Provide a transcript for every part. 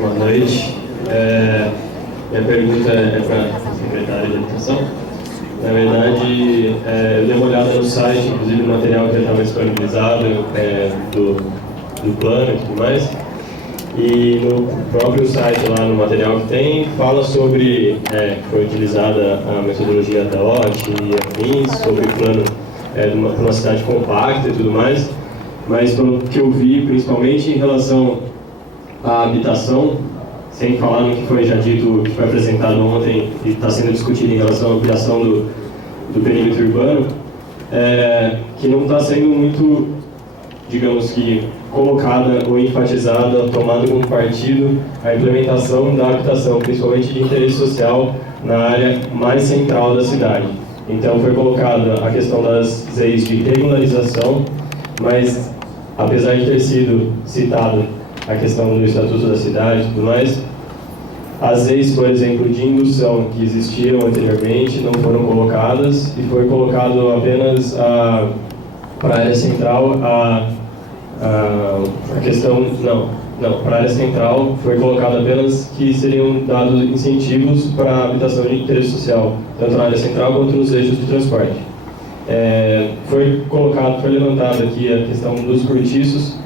Boa noite. Minha pergunta é para a secretária de Habitação. Na verdade, eu dei uma olhada no site, inclusive no material que já estava disponibilizado do plano e tudo mais. E no próprio site, lá no material que tem, fala sobre foi utilizada a metodologia da OT e afins, sobre o plano de uma cidade compacta e tudo mais. Mas pelo que eu vi, principalmente em relação à habitação, sem falar no que foi já dito, que foi apresentado ontem e está sendo discutido em relação à ampliação do perímetro urbano, que não está sendo muito, digamos que, colocada ou enfatizada, tomada como partido a implementação da habitação, principalmente de interesse social, na área mais central da cidade. Então foi colocada a questão das leis de regularização, mas apesar de ter sido citada a questão do Estatuto da Cidade e tudo mais, as leis, por exemplo, de indução que existiam anteriormente não foram colocadas e foi colocado apenas para a área central a questão, para a área central foi colocado apenas que seriam dados incentivos para a habitação de interesse social, tanto na área central quanto nos eixos de transporte. Foi levantado aqui a questão dos cortiços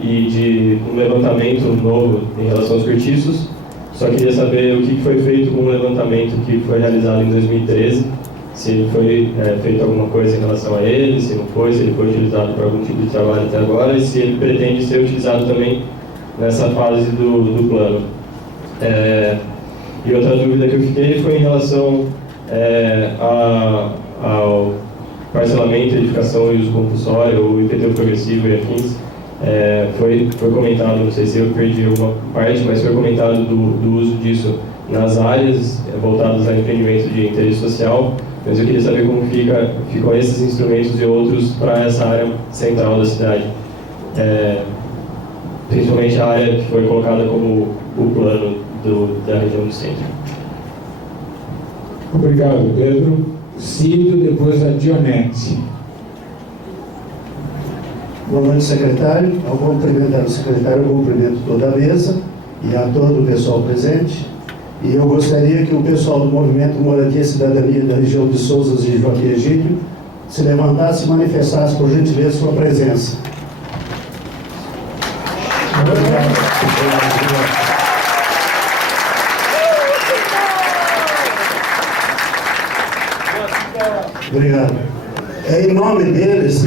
e de um levantamento novo em relação aos cortiços. Só queria saber o que foi feito com o levantamento que foi realizado em 2013, se foi feito alguma coisa em relação a ele, se não foi, se ele foi utilizado para algum tipo de trabalho até agora e se ele pretende ser utilizado também nessa fase do plano. E outra dúvida que eu fiquei foi em relação ao parcelamento, edificação e uso compulsório, o IPTU progressivo e afins. Foi comentado, não sei se eu perdi alguma parte, mas foi comentado do uso disso nas áreas voltadas a empreendimento de interesse social, mas eu queria saber como ficam esses instrumentos e outros para essa área central da cidade, principalmente a área que foi colocada como o plano da região do centro. Obrigado, Pedro. Cito, depois a Dionete. Boa noite, secretário. Ao cumprimentar o secretário, eu cumprimento toda a mesa e a todo o pessoal presente. E eu gostaria que o pessoal do Movimento Moradia e Cidadania da região de Sousas e Joaquim Egídio se levantasse e manifestasse, por gentileza, sua presença. Obrigado. Em nome deles,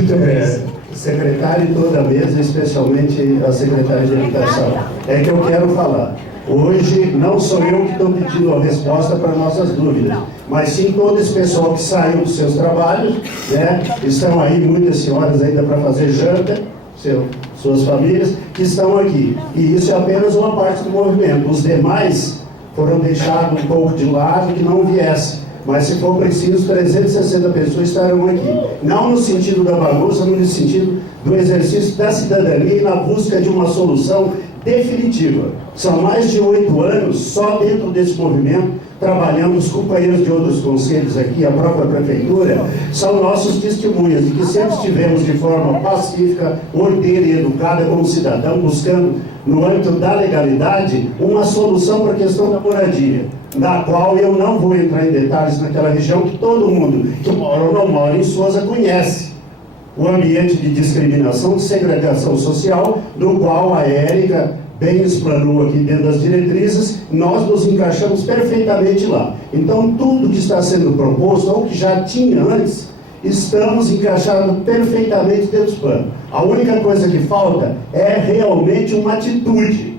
secretário e toda a mesa, especialmente a secretária de Habitação, é que eu quero falar. Hoje não sou eu que estou pedindo a resposta para nossas dúvidas, mas sim todo esse pessoal que saiu dos seus trabalhos, estão aí, muitas senhoras ainda para fazer janta, suas famílias, que estão aqui. E isso é apenas uma parte do movimento. Os demais foram deixados um pouco de lado, que não viessem. Mas se for preciso, 360 pessoas estarão aqui. Não no sentido da bagunça, mas no sentido do exercício da cidadania e na busca de uma solução definitiva. São mais de 8 anos só dentro desse movimento, trabalhando. Os companheiros de outros conselhos aqui, a própria prefeitura, são nossos testemunhas de que sempre estivemos de forma pacífica, ordeira e educada como cidadão, buscando, no âmbito da legalidade, uma solução para a questão da moradia, da qual eu não vou entrar em detalhes naquela região que todo mundo que mora ou não mora em Sousa conhece. O ambiente de discriminação, de segregação social, do qual a Érica bem explanou aqui dentro das diretrizes, nós nos encaixamos perfeitamente lá. Então, tudo que está sendo proposto, ou que já tinha antes, estamos encaixados perfeitamente dentro do plano. A única coisa que falta é realmente uma atitude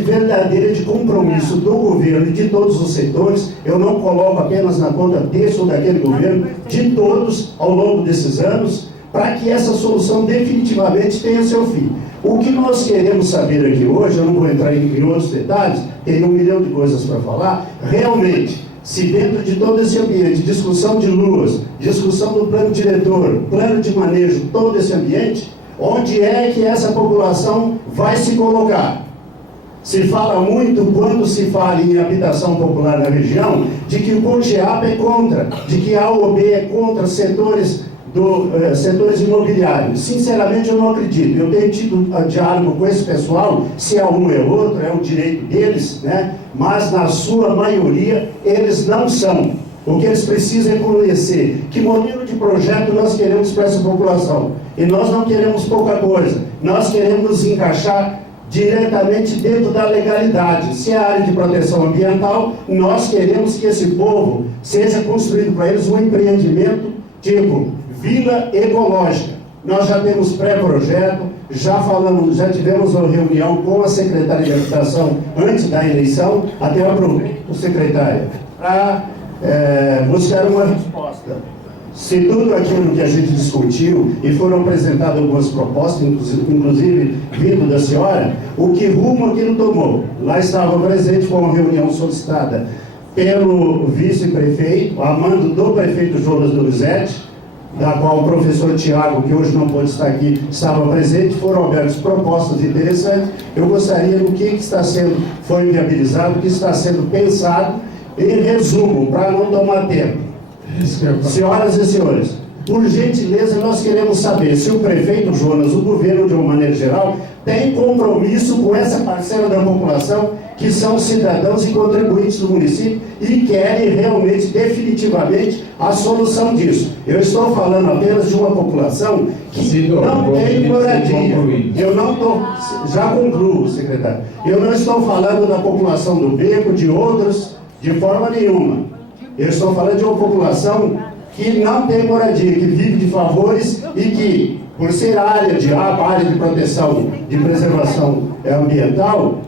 verdadeira de compromisso do governo e de todos os setores. Eu não coloco apenas na conta desse ou daquele governo, de todos ao longo desses anos, para que essa solução definitivamente tenha seu fim. O que nós queremos saber aqui hoje, eu não vou entrar em outros detalhes, tem 1 milhão de coisas para falar, realmente, se dentro de todo esse ambiente, discussão de luas, discussão do plano diretor, plano de manejo, todo esse ambiente, onde é que essa população vai se colocar? Se fala muito, quando se fala em habitação popular na região, de que o COGEAP é contra, de que a AOB é contra, setores do setores imobiliários. Sinceramente, eu não acredito. Eu tenho tido diálogo com esse pessoal, se é um é outro, é o direito deles, né? Mas na sua maioria eles não são. O que eles precisam é conhecer que modelo de projeto nós queremos para essa população. E nós não queremos pouca coisa, nós queremos nos encaixar diretamente dentro da legalidade. Se é a área de proteção ambiental, nós queremos que esse povo seja construído para eles um empreendimento tipo vila ecológica. Nós já temos pré-projeto, já tivemos uma reunião com a secretária de Habitação antes da eleição, até eu aproveito, secretária, para buscar uma resposta. Se tudo aquilo que a gente discutiu e foram apresentadas algumas propostas, inclusive vindo da senhora, o que rumo aquilo tomou? Lá estava presente, foi uma reunião solicitada pelo vice-prefeito, a mando do prefeito Jonas Donizete, da qual o professor Tiago, que hoje não pode estar aqui, estava presente. Foram abertas propostas interessantes. Eu gostaria do que foi viabilizado, o que está sendo pensado, em resumo, para não tomar tempo. Senhoras e senhores, por gentileza, nós queremos saber se o prefeito Jonas, o governo de uma maneira geral, tem compromisso com essa parcela da população que são cidadãos e contribuintes do município e querem realmente, definitivamente, a solução disso. Eu estou falando apenas de uma população que não tem moradia. Eu não estou... Já concluo, secretário. Eu não estou falando da população do Beco, de outros, de forma nenhuma. Eu estou falando de uma população que não tem moradia, que vive de favores e que, por ser área de proteção, de preservação ambiental,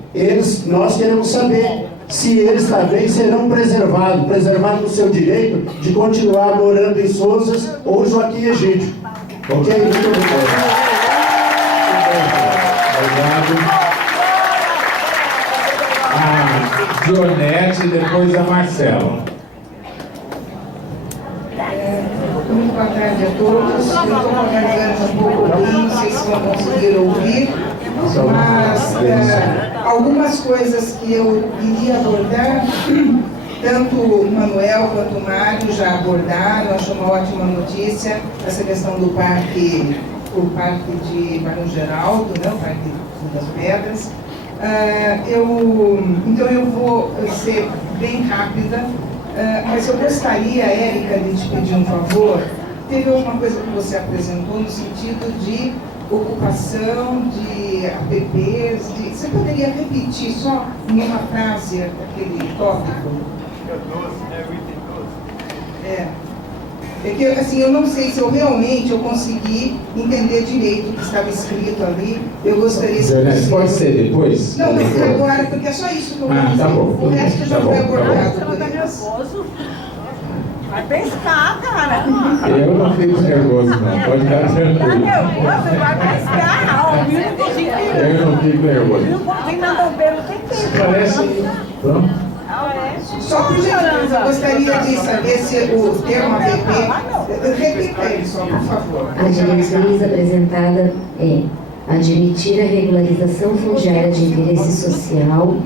nós queremos saber se eles também serão preservados no seu direito de continuar morando em Souzas ou Joaquim Egídio. Ok? Muito obrigado. A Dionete e depois a Marcela. Muito boa tarde a todos. Eu estou com a garganta um pouco ruim, não sei se vão conseguir ouvir, mas algumas coisas que eu iria abordar, tanto o Manuel quanto o Mário já abordaram. Acho uma ótima notícia essa questão do parque, o parque de Barão Geraldo, né, o Parque das Pedras. Então eu vou ser bem rápida. Mas eu gostaria, Érica, de te pedir um favor. Teve alguma coisa que você apresentou no sentido de ocupação, de APPs, você poderia repetir só em uma frase aquele tópico? É que, assim, eu não sei se eu realmente consegui entender direito o que estava escrito ali. Eu gostaria de... Pode ser depois? Não, mas agora, porque é só isso que eu vou dizer. Tá bom. O resto já foi abordado. Você tá nervoso? Vai pescar, cara. Eu não fico nervoso, não. Pode ficar Tá tranquilo. nervoso? Vai pescar. Ó, o Will não fica. Eu não fico nervoso. Quem mandou o pelo tem que Parece... Pronto. Só por gentileza, eu gostaria de saber se o termo APP... Repita ele só, por favor. A diretriz apresentada é admitir a regularização fundiária de interesse social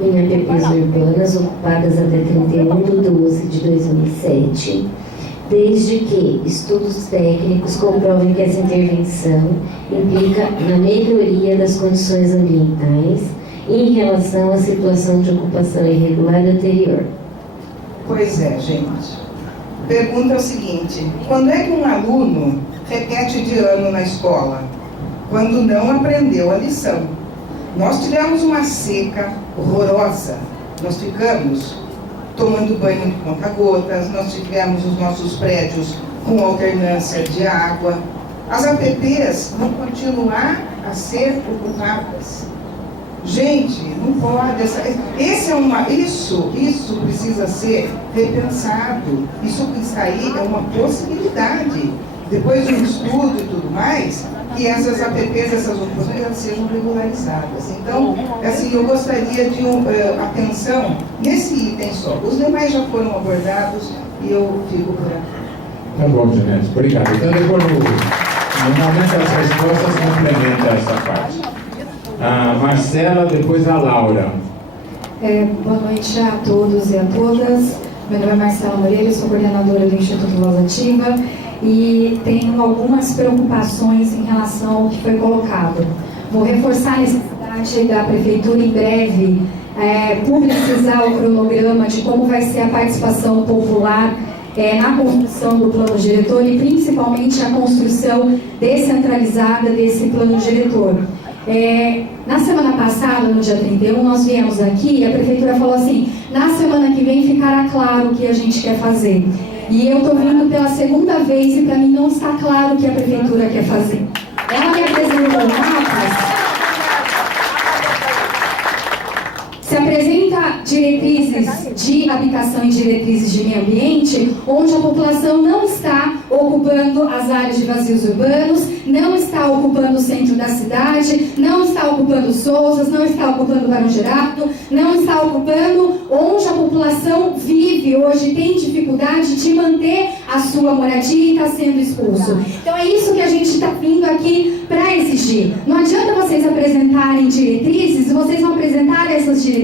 em APPs urbanas ocupadas até 31/12/2007, desde que estudos técnicos comprovem que essa intervenção implica na melhoria das condições ambientais em relação à situação de ocupação irregular anterior. Pois é, gente. Pergunta é o seguinte: quando é que um aluno repete de ano na escola? Quando não aprendeu a lição. Nós tivemos uma seca horrorosa. Nós ficamos tomando banho de conta-gotas, nós tivemos os nossos prédios com alternância de água. As APPs vão continuar a ser ocupadas. Gente, não pode. Isso precisa ser repensado. Isso que está aí é uma possibilidade. Depois de um estudo e tudo mais, que essas APPs, essas ocupações, elas sejam regularizadas. Então, assim, eu gostaria de atenção nesse item só. Os demais já foram abordados e eu fico por aqui. Tá bom, Janete. Obrigado. Então, depois no momento das respostas, complementa essa parte. A Marcela, depois a Laura. Boa noite a todos e a todas. Meu nome é Marcela Moreira, sou coordenadora do Instituto Voz Ativa. e tenho algumas preocupações em relação ao que foi colocado. Vou reforçar a necessidade da Prefeitura, em breve, publicizar o cronograma de como vai ser a participação popular na construção do plano diretor e principalmente a construção descentralizada desse plano diretor. Na semana passada, no dia 31, nós viemos aqui e a Prefeitura falou assim: na semana que vem ficará claro o que a gente quer fazer. E eu estou vindo pela segunda vez e para mim não está claro o que a Prefeitura quer fazer. Ela me apresentou mapas. Se apresenta diretrizes de habitação e diretrizes de meio ambiente, onde a população não está ocupando as áreas de vazios urbanos, não está ocupando o centro da cidade, não está ocupando Sousas, não está ocupando Barão Geraldo, não está ocupando onde a população vive hoje, tem dificuldade de manter a sua moradia e está sendo expulso. Então é isso que a gente está vindo aqui para exigir. Não adianta vocês apresentarem diretrizes, vocês vão apresentar essas diretrizes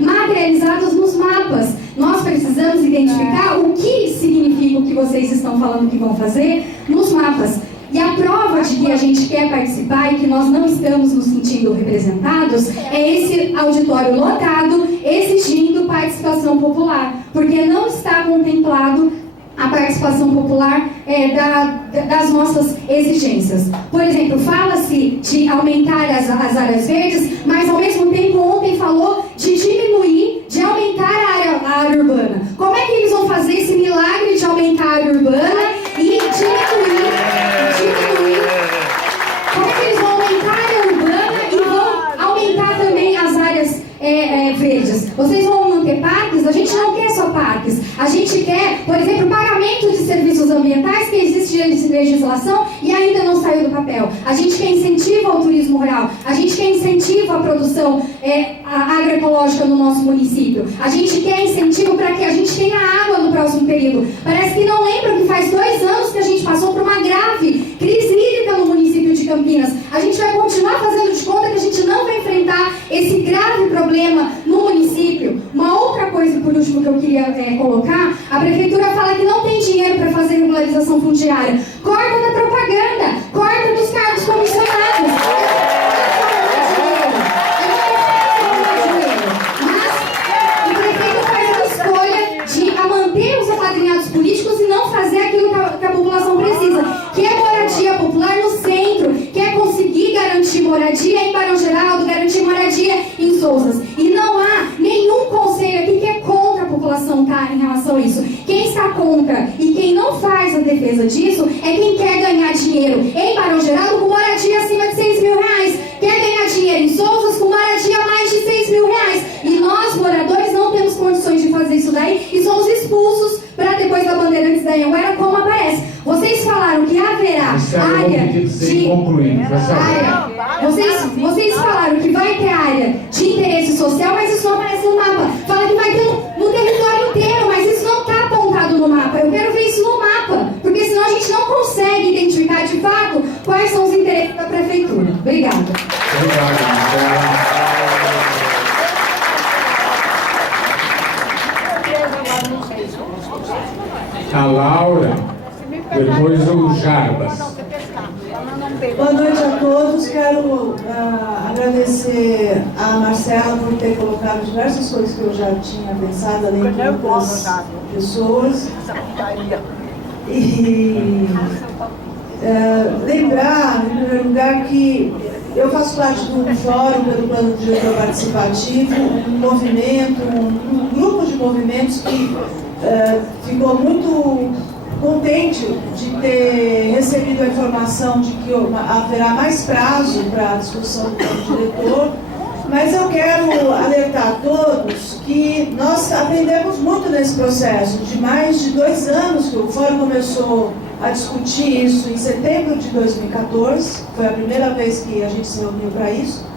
materializadas nos mapas. Nós precisamos identificar o que significa o que vocês estão falando que vão fazer nos mapas. E a prova de que a gente quer participar e que nós não estamos nos sentindo representados é esse auditório lotado exigindo participação popular, porque não está contemplado a participação popular das nossas exigências. Por exemplo, fala-se de aumentar as áreas verdes, mas ao mesmo tempo ontem falou de diminuir, de aumentar a área urbana. Como é que eles vão fazer esse milagre de aumentar a área urbana e diminuir? Como é que eles vão aumentar a área urbana e vão aumentar também as áreas verdes? Vocês vão manter parques? A gente não quer só parques. A gente quer, por exemplo, pagamento de serviços ambientais, que existe legislação e ainda não saiu do papel. A gente quer incentivo ao turismo rural. A gente quer incentivo à produção agroecológica no nosso município. A gente quer incentivo para que a gente tenha água no próximo período. Parece que não lembram que faz 2 anos que a gente passou por uma grave crise hídrica no município de Campinas. A gente vai continuar fazendo de conta que a gente não vai enfrentar esse grave problema no município. Uma outra coisa, por último, que eu queria colocar: a Prefeitura fala que não tem dinheiro para fazer regularização fundiária. Corta da propaganda, corta dos cargos comissionados. Mas o prefeito faz a escolha de manter os apadrinhados políticos e não fazer aquilo que a população precisa, que é moradia popular no centro, que é conseguir garantir moradia em Barão Geraldo, garantir moradia em Sousas. E não há nenhum conselho aqui que é contra a população em relação a isso. Quem está contra e quem não faz a defesa disso é quem quer ganhar dinheiro em Barão Geraldo com moradia acima de 6 mil reais, quer ganhar dinheiro em Sousas com moradia a mais de 6 mil reais. E nós, moradores, não temos condições de fazer isso daí e somos expulsos para depois da Bandeirantes da Anhanguera, como aparece. Vocês falaram que haverá área de... Vocês falaram que vai ter área de interesse social, mas isso não aparece no mapa. Fala que vai ter no território inteiro, mas isso não está apontado no mapa. Eu quero ver isso no mapa, porque senão a gente não consegue identificar de fato quais são os interesses da Prefeitura. Obrigada. A Laura, depois o Jarbas. Boa noite a todos. Quero agradecer a Marcela por ter colocado diversas coisas que eu já tinha pensado, além de outras pessoas. E lembrar, em primeiro lugar, que eu faço parte de um fórum pelo Plano Diretor Participativo, um movimento, um grupo de movimentos que ficou muito contente de ter recebido a informação de que haverá mais prazo para a discussão do plano diretor, mas eu quero alertar a todos que nós aprendemos muito nesse processo. De mais de 2 anos que o Fórum começou a discutir isso em setembro de 2014, foi a primeira vez que a gente se reuniu para isso.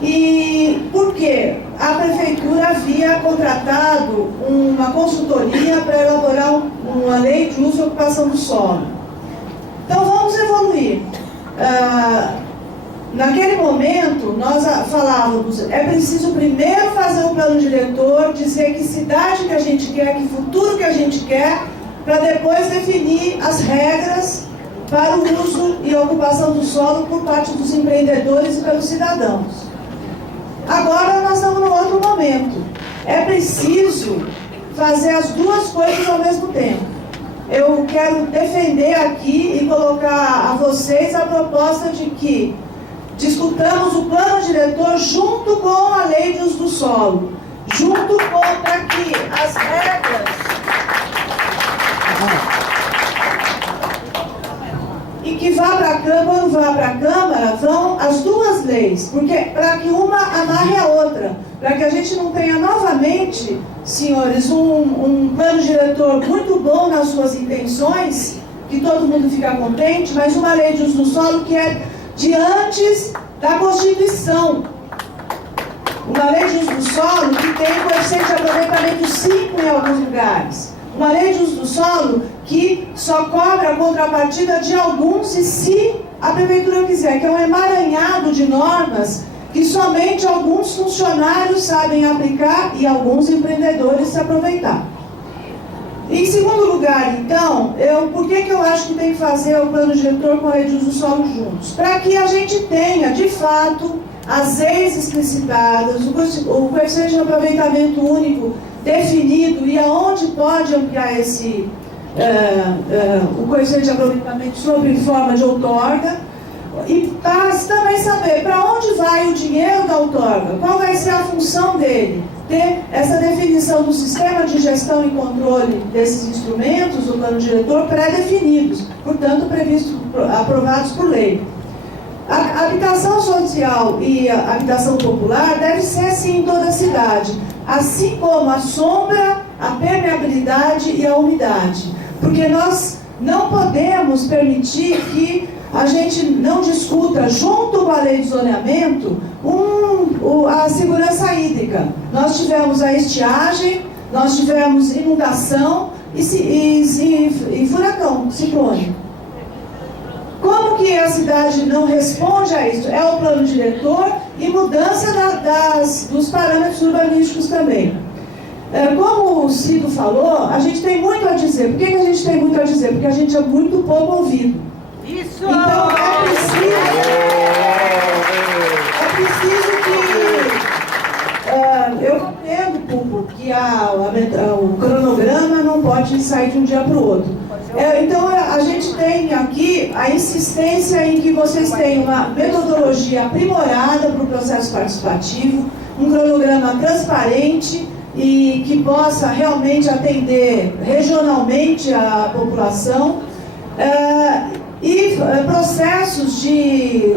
E por quê? A Prefeitura havia contratado uma consultoria para elaborar uma lei de uso e ocupação do solo. Então vamos evoluir. Naquele momento, nós falávamos, é preciso primeiro fazer o plano diretor, dizer que cidade que a gente quer, que futuro que a gente quer, para depois definir as regras para o uso e ocupação do solo por parte dos empreendedores e pelos cidadãos. Agora nós estamos num outro momento. É preciso fazer as duas coisas ao mesmo tempo. Eu quero defender aqui e colocar a vocês a proposta de que discutamos o plano diretor junto com a lei de uso do solo, junto com para que as regras e que vá para a Câmara, quando vá para a Câmara, vão as duas leis, porque para que uma amarre a outra, para que a gente não tenha novamente, senhores, um plano diretor muito bom nas suas intenções, que todo mundo fica contente, mas uma lei de uso do solo que é de antes da Constituição. Uma lei de uso do solo que tem coeficiente de aproveitamento 5 em alguns lugares. Uma lei de uso do solo que só cobra a contrapartida de alguns e se a prefeitura quiser, que é um emaranhado de normas que somente alguns funcionários sabem aplicar e alguns empreendedores se aproveitar. Em segundo lugar, então, por que eu acho que tem que fazer o plano diretor com a lei de uso do solo juntos? Para que a gente tenha, de fato, as leis explicitadas, o coeficiente de aproveitamento único definido e aonde pode ampliar o coeficiente de aproveitamento sob forma de outorga, e também saber para onde vai o dinheiro da outorga, qual vai ser a função dele, ter essa definição do sistema de gestão e controle desses instrumentos do plano diretor pré-definidos, portanto aprovados por lei. A habitação social e a habitação popular deve ser assim em toda a cidade, assim como a sombra, a permeabilidade e a umidade, porque nós não podemos permitir que a gente não discuta, junto com a lei de zoneamento, a segurança hídrica. Nós tivemos a estiagem, nós tivemos inundação e furacão, ciclone. Como que a cidade não responde a isso? É o plano diretor e mudança dos parâmetros urbanísticos também. Como o Cido falou, a gente tem muito a dizer. Por que a gente tem muito a dizer? Porque a gente é muito pouco ouvido. Isso! Então é preciso que eu entendo, Pupo, que o cronograma não pode sair de um dia para o outro. Então a gente tem aqui a insistência em que vocês tenham uma metodologia aprimorada para o processo participativo, um cronograma transparente e que possa realmente atender regionalmente a população. E processos de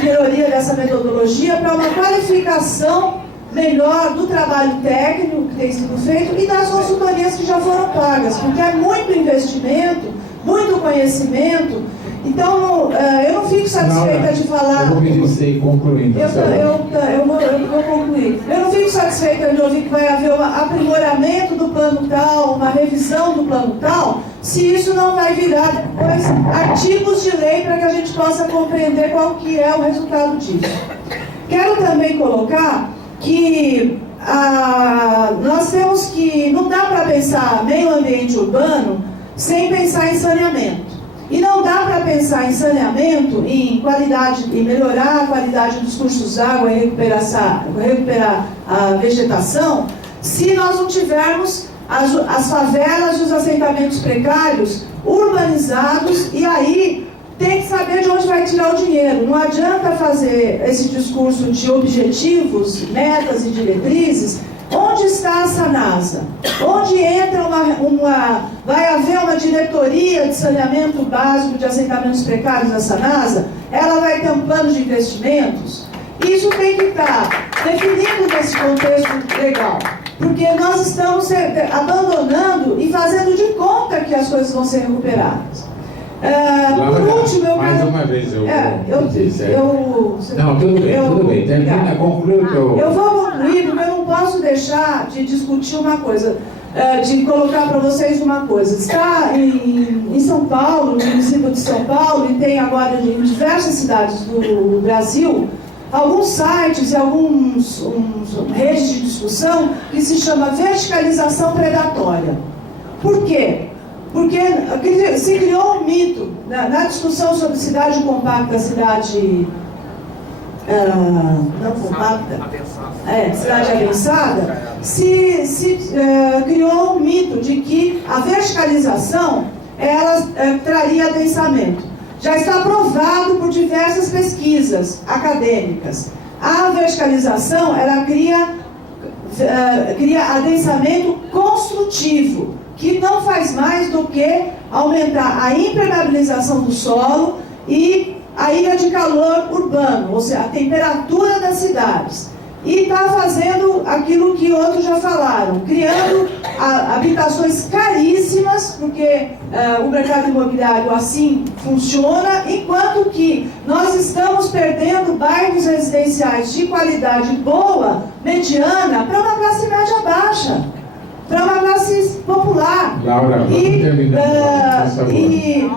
melhoria dessa metodologia para uma qualificação melhor do trabalho técnico que tem sido feito e das consultorias que já foram pagas, porque é muito investimento, muito conhecimento. Então, eu não fico satisfeita de falar... Eu vou pedir você ir concluindo. Eu vou concluir. Eu não fico satisfeita de ouvir que vai haver um aprimoramento do plano tal, uma revisão do plano tal, se isso não vai virar depois artigos de lei para que a gente possa compreender qual que é o resultado disso. Quero também colocar que nós temos que... Não dá para pensar meio ambiente urbano sem pensar em saneamento. E não dá para pensar em saneamento, em qualidade, em melhorar a qualidade dos cursos d'água e recuperar a vegetação, se nós não tivermos as favelas e os assentamentos precários urbanizados, e aí tem que saber de onde vai tirar o dinheiro. Não adianta fazer esse discurso de objetivos, metas e diretrizes. Onde está a Sanasa? Onde entra vai haver uma diretoria de saneamento básico de assentamentos precários da Sanasa? Ela vai ter um plano de investimentos? Isso tem que estar definido nesse contexto legal, porque nós estamos abandonando e fazendo de conta que as coisas vão ser recuperadas. Por último, eu mais quero... uma vez Não, tudo bem. Termina, conclui o teu... Eu vou concluir, porque eu não posso deixar de discutir uma coisa, de colocar para vocês uma coisa. Está em São Paulo, no município de São Paulo, e tem agora em diversas cidades do Brasil, alguns sites e algumas redes de discussão que se chama verticalização predatória. Por quê? porque se criou um mito na discussão sobre cidade compacta, cidade não compacta, cidade avançada, se criou um mito de que a verticalização ela traria adensamento. Já está provado por diversas pesquisas acadêmicas. A verticalização ela cria adensamento construtivo, que não faz mais do que aumentar a impermeabilização do solo e a ilha de calor urbano, ou seja, a temperatura das cidades. E está fazendo aquilo que outros já falaram, criando habitações caríssimas, porque o mercado imobiliário assim funciona, enquanto que nós estamos perdendo bairros residenciais de qualidade boa, mediana, para uma classe média baixa, para uma classe popular. Laura, vamos terminar, por favor. E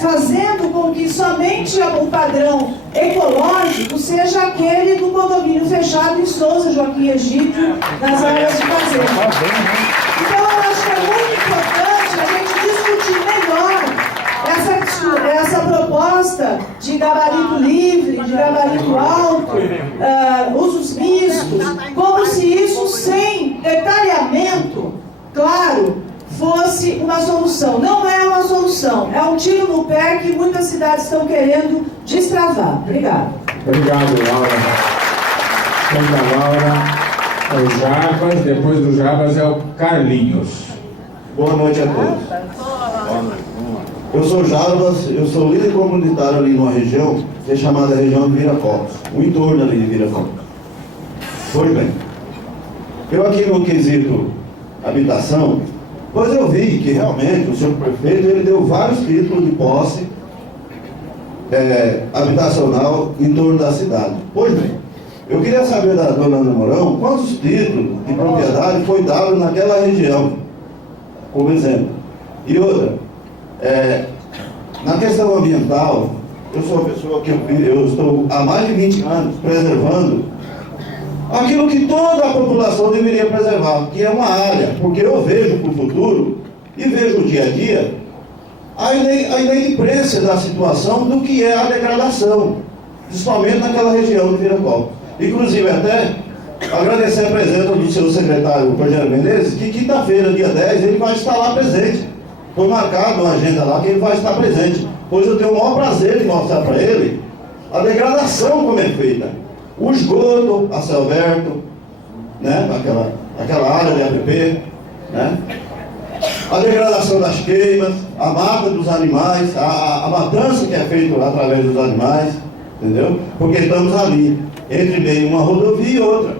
fazendo com que somente o padrão ecológico seja aquele do condomínio fechado em Souza, Joaquim Egídio, nas áreas de fazenda. Então, eu acho que é muito importante a gente discutir melhor essa proposta de gabarito livre, de gabarito alto, usos mistos, como se isso, sem detalhamento, claro, fosse uma solução. Não é uma solução, é um tiro no pé que muitas cidades estão querendo destravar. Obrigada. Obrigado, Laura. Santa Laura, é o Jarbas, depois do Jarbas é o Carlinhos. Boa noite a todos. Eu sou Jarbas, eu sou líder comunitário ali numa região que é chamada região de Viracopos, o entorno ali de Viracopos. Pois bem, eu aqui no quesito habitação, pois eu vi que realmente o senhor prefeito ele deu vários títulos de posse habitacional em torno da cidade. Pois bem, eu queria saber da dona Ana Mourão quantos títulos de propriedade foi dado naquela região, como exemplo. E outra, na questão ambiental, eu sou uma pessoa que eu estou há mais de 20 anos preservando aquilo que toda a população deveria preservar, que é uma área, porque eu vejo para o futuro e vejo o dia a dia a inadimplência da situação do que é a degradação, principalmente naquela região de Viracopos. Inclusive até agradecer a presença do seu secretário Rogério Menezes, que quinta-feira, dia 10, ele vai estar lá presente. Foi marcado uma agenda lá que ele vai estar presente, pois eu tenho o maior prazer de mostrar para ele a degradação como é feita. O esgoto a céu aberto, né? aquela área de APP, né? A degradação das queimas, a mata dos animais, a matança que é feita através dos animais, entendeu? Porque estamos ali, entre meio uma rodovia e outra.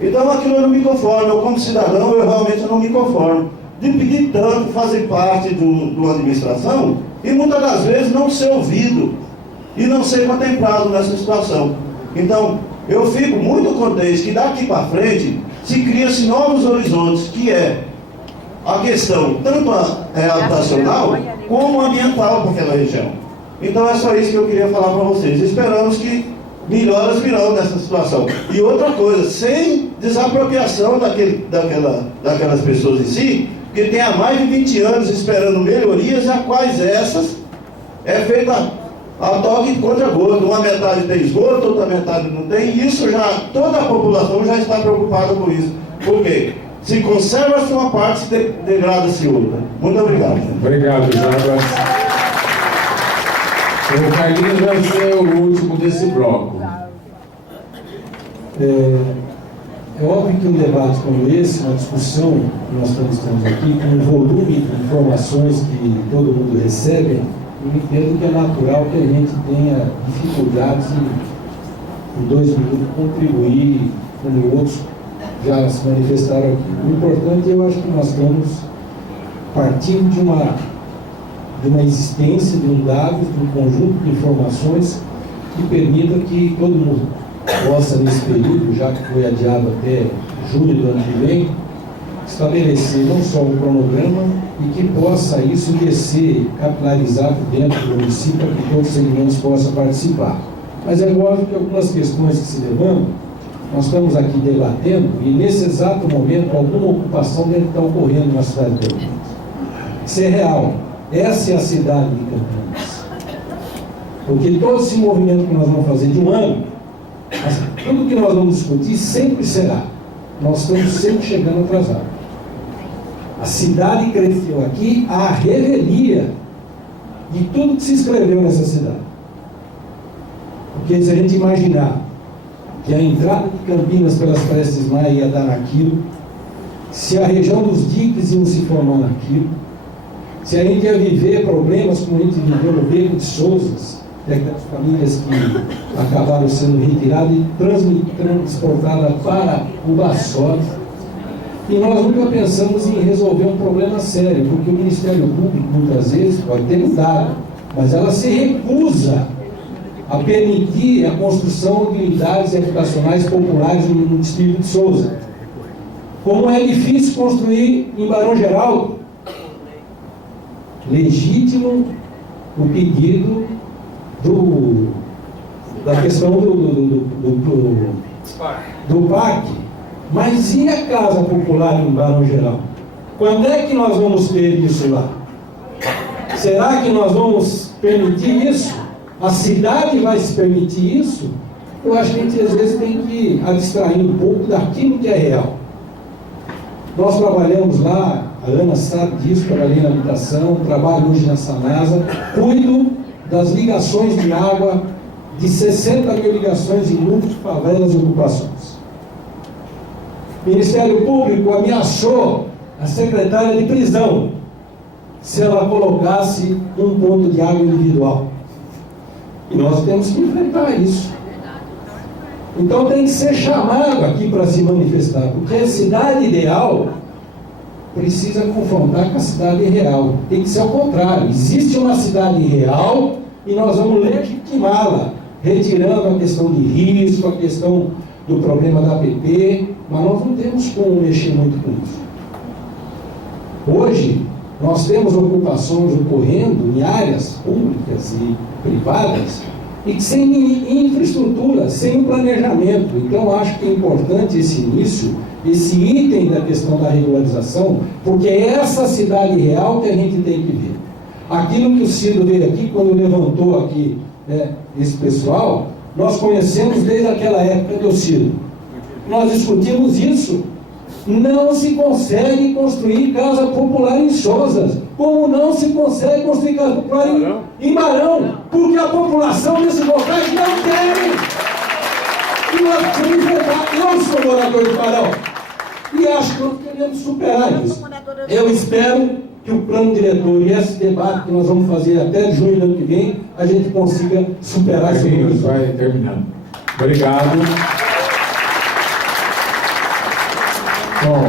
Então aquilo eu não me conformo, eu como cidadão eu realmente não me conformo de pedir tanto, fazer parte de uma administração e muitas das vezes não ser ouvido e não ser contemplado nessa situação. Então, eu fico muito contente que daqui para frente se cria-se novos horizontes, que é a questão tanto habitacional como ambiental para aquela região. Então é só isso que eu queria falar para vocês. Esperamos que melhoras virão nessa situação. E outra coisa, sem desapropriação daquelas pessoas em si, que tem há mais de 20 anos esperando melhorias, a quais essas é feita a toque contra gosto. Uma metade tem esgoto, outra metade não tem, e isso já, toda a população já está preocupada com isso. Por quê? Se conserva-se uma parte, se degrada-se outra. Muito obrigado. Obrigado, Jarbas. O Carlinhos vai ser o último desse bloco. É óbvio que um debate como esse, uma discussão que nós estamos aqui, com um volume de informações que todo mundo recebe, eu entendo que é natural que a gente tenha dificuldades em 2 minutos, contribuir, como outros já se manifestaram aqui. O importante, eu acho que nós estamos partindo de uma existência, de um dado, de um conjunto de informações que permita que todo mundo possa, nesse período, já que foi adiado até julho do ano que vem, estabelecer não só um cronograma e que possa isso descer, capilarizar dentro do município para que todos os segmentos possam participar. Mas é óbvio que algumas questões que se levantam, nós estamos aqui debatendo e nesse exato momento alguma ocupação deve estar ocorrendo na cidade de Pernambuco. Isso é real. Essa é a cidade de Campinas. Porque todo esse movimento que nós vamos fazer de um ano, tudo que nós vamos discutir sempre será. Nós estamos sempre chegando atrasados. A cidade cresceu aqui à revelia de tudo que se escreveu nessa cidade. Porque se a gente imaginar que a entrada de Campinas pelas Prestes Maia ia dar naquilo, se a região dos diques ia se formar naquilo, se a gente ia viver problemas como a gente viveu no Beco de Souzas, aquelas famílias que acabaram sendo retiradas e transportadas para o Baçote, e nós nunca pensamos em resolver um problema sério, porque o Ministério Público, muitas vezes, pode ter mudado, mas ela se recusa a permitir a construção de unidades habitacionais populares no distrito de Souza. Como é difícil construir em Barão Geraldo. Legítimo o pedido da questão do parque. Mas e a casa popular em Barão Geraldo? Quando é que nós vamos ter isso lá? Será que nós vamos permitir isso? A cidade vai se permitir isso? Eu acho que a gente às vezes tem que abstrair um pouco daquilo que é real. Nós trabalhamos lá, a Ana sabe disso, trabalhei na habitação, trabalho hoje na Sanasa, cuido das ligações de água, de 60 mil ligações em núcleos, favelas e ocupações. O Ministério Público ameaçou a secretária de prisão se ela colocasse um ponto de água individual. E nós temos que enfrentar isso. Então tem que ser chamado aqui para se manifestar, porque a cidade ideal precisa confrontar com a cidade real. Tem que ser ao contrário. Existe uma cidade real e nós vamos legitimá-la, retirando a questão de risco, a questão do problema da APP, mas nós não temos como mexer muito com isso. Hoje, nós temos ocupações ocorrendo em áreas públicas e privadas e sem infraestrutura, sem planejamento. Então, acho que é importante esse início, esse item da questão da regularização, porque é essa cidade real que a gente tem que ver. Aquilo que o Cido veio aqui, quando levantou aqui esse pessoal, nós conhecemos desde aquela época do Cido. Nós discutimos isso. Não se consegue construir casa popular em Souzas, como não se consegue construir casa popular em Barão, porque a população desses locais não tem. E nós temos que enfrentar. Eu sou morador de Barão e acho que nós queremos superar isso. Eu espero que o plano diretor e esse debate que nós vamos fazer até junho do ano que vem, a gente consiga superar isso. Vai terminando. Obrigado. Bom,